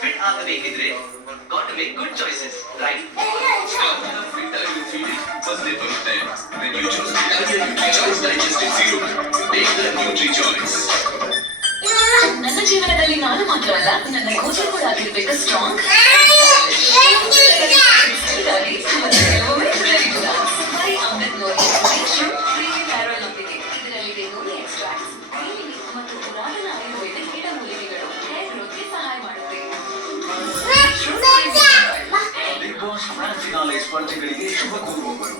fit ಆಗಬೇಕಿದ್ರೆ got make good choices right fit ಆಗಿ feel ಬಂದೇ ಬರುತ್ತೆ when you choose Italian Nutri Choice Digestive Zero take the Nutri Choice ನನ್ನ ಜೀವನದಲ್ಲಿ ನಾನು ಮಾತ್ರ ಅಲ್ಲ ನನ್ನ ಕೂದಲು ಕೂಡ ಆಗಿರ್ಬೇಕು ಸ್ಟ್ರಾಂಗ್ ಫಿನಾಲೆ ಸ್ಪರ್ಧೆಗಳಿಗೆ ಶುಭ ಕೋರುವವರು